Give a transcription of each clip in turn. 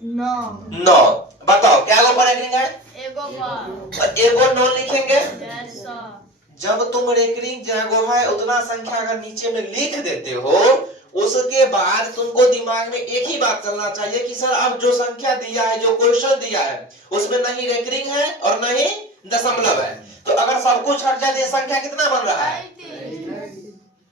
9 9। बताओ क्या गो पर रेकरिंग है? एगो पर। तो एगो 9 लिखेंगे। Yes sir. जब तुम रेकरिंग जगह है उतना संख्या अगर नीचे में लिख देते हो, उसके बाद तुमको दिमाग में एक ही बात चलना चाहिए कि सर अब जो संख्या दिया है, जो क्वेश्चन दिया है, उसमें नहीं रेकरिंग है और नहीं दशमलव है। तो अगर सब कुछ हट जाए तो संख्या कितना बन रहा है?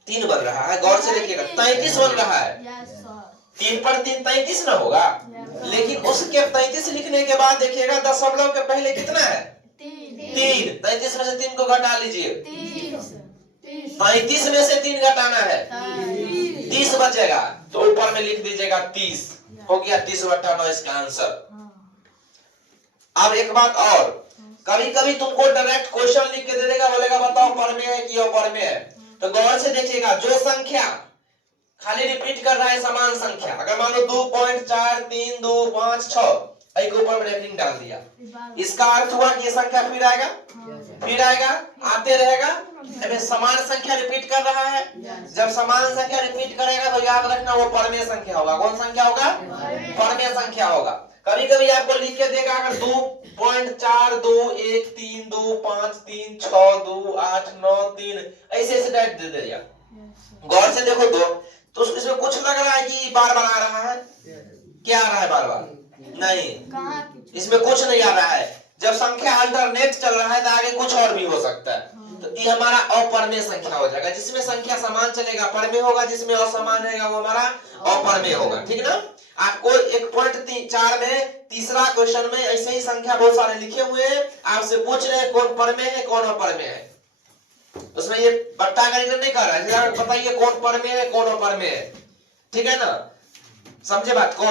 3 बन रहा है। गौर से देखिएगा, 33 बन रहा है। Yes sir. 3 पर 3 33 ना होगा। लेकिन उसके 33 लिखने के बाद देखिएगा दशमलव के पहले कितना है? 3। 33 में से 3 को घटा लीजिए। 33 में से 3 घटाना है, 30 बचेगा। तो ऊपर में लिख दीजिएगा 30। हो गया 30/9 इसका आंसर। अब एक बात और, कभी कभी तुमको डायरेक्ट क्वेश्चन लिख के दे देगा, बोलेगा बताओ पर में है कि अपर में है। तो गौर से देखिएगा, जो संख्या खाली रिपीट कर रहा है समान संख्या, अगर मान लो 2.43256 के ऊपर में रेकरिंग डाल दिया, इसका अर्थ हुआ कि ये संख्या फिर आएगा, फिर आएगा, आते रहेगा। अबे समान संख्या रिपीट कर रहा है। जब समान संख्या रिपीट करेगा तो याद रखना वो परमेय संख्या होगा। कौन संख्या होगा? परमेय संख्या होगा। कभी कभी आपको लिख के देगा, अगर 2.421325362869283 ऐसे ऐसे डाइट दे देगा। गौर से देखो तो इसमें कुछ लग रहा है कि बार बार आ रहा है? क्या आ रहा है बार बार? नहीं, इसमें कुछ नहीं आ रहा है। जब संख्या अल्टरनेट चल रहा है तो आगे कुछ और भी हो सकता है। तो ये हमारा अपरमेय संख्या हो जाएगा। जिसमें संख्या समान चलेगा परमेय होगा, जिसमें असमान रहेगा वो हमारा अपरमेय होगा। ठीक ना? आपको 1.4 में तीसरा क्वेश्चन में ऐसे ही संख्या बहुत सारे लिखे हुए हैं, आपसे पूछ रहे हैं कौन परमेय है कौन अपरमेय है। उसमें ये बट्टा का नहीं कर रहा है, बताइए कौन परमेय है कौन अपरमेय है। ठीक है ना? समझे बात को?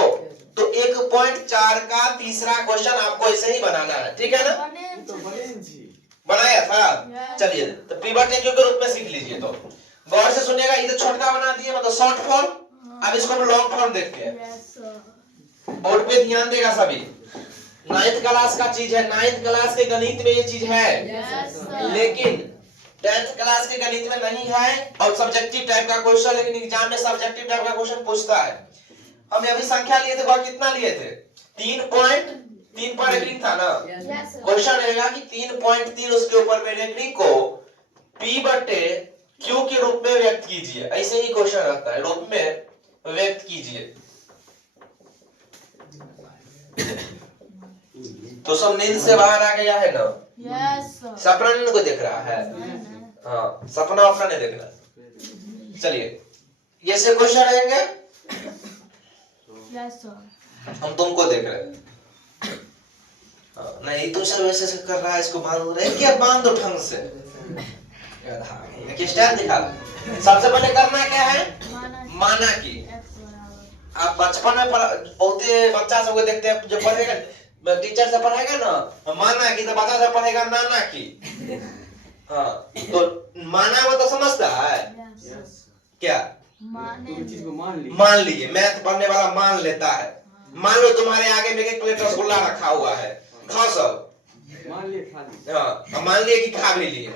तो 1.4 का तीसरा क्वेश्चन आपको ऐसे ही बनाना है। ठीक है ना? बनाया था। चलिए तो पिवट टेबल के रूप में सीख लीजिए। तो गौर से सुनिएगा, इधर छोटा बना दिए मतलब शॉर्ट फॉर्म। अब इसको हम लॉन्ग फॉर्म देखते हैं। बोर्ड पे ध्यान देगा सभी। 9th क्लास का चीज है, 9th क्लास के गणित में ये चीज है, लेकिन 10th क्लास के गणित में नहीं है। और सब्जेक्टिव टाइप का क्वेश्चन, लेकिन एग्जाम में सब्जेक्टिव टाइप का क्वेश्चन पूछता है। हम अभी संख्या लिए थे, वह कितना लिए थे? 3.3 पर रेकरिंग था ना। क्वेश्चन रहेगा कि 3.3 उसके ऊपर में रेकरिंग को P/Q के रूप में व्यक्त कीजिए। ऐसे ही क्वेश्चन रहता है, रूप में व्यक्त कीजिए। तो सब नींद से बाहर आ गया है ना? सपना नींद को देख रहा है? हाँ, सपना अपना नहीं देखना। चलिए ये से क्वेश्चन रहेंगे, हम तुमको देख रहे हैं। नहीं तो सर वैसे से कर रहा है, इसको बांध रहे क्या? बांध दो ढंग से। स्टाइल दिखा। सबसे पहले करना क्या है? माना कि आप बचपन में बहुत बच्चा सबको देखते हैं, जो पढ़ेगा टीचर से पढ़ाएगा ना माना कि, तो बच्चा से पढ़ेगा नाना की। हाँ, तो माना वो तो समझता है क्या? मान लीजिए, मैथ पढ़ने वाला मान लेता है। मान लो तुम्हारे आगे में एक प्लेट रसगुल्ला रखा हुआ है, खाओ सब। हाँ, मान लिए कि खा भी लिए।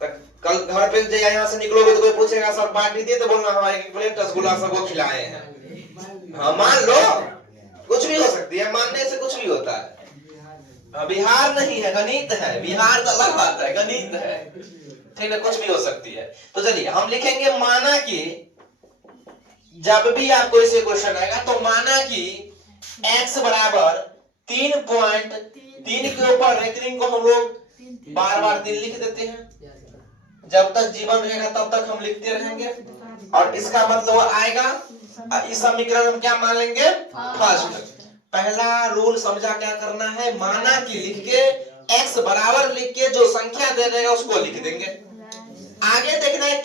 कल घर पे जब यहाँ से निकलोगे तो कोई पूछेगा सर पार्टी दिए, तो बोलना हमारे एक प्लेट रसगुल्ला सबको खिलाए हैं। हाँ, मान लो, कुछ भी हो सकती है, मानने से कुछ भी होता है। बिहार नहीं है, गणित है। बिहार तो अलग बात है, गणित है। ठीक है, कुछ भी हो सकती है। तो चलिए हम लिखेंगे माना कि, जब भी आपको ऐसे क्वेश्चन आएगा तो माना कि x बराबर 3.3 के ऊपर रेकरिंग को हम लोग बार बार 3 लिख देते हैं। जब तक जीवन रहेगा तब तक हम लिखते रहेंगे। और इसका मतलब आएगा, इस समीकरण हम क्या मान लेंगे? फर्स्ट। पहला रूल समझा क्या करना है? माना कि लिख के x बराबर लिख के जो संख्या दे देगा उसको लिख देंगे। आगे देखना है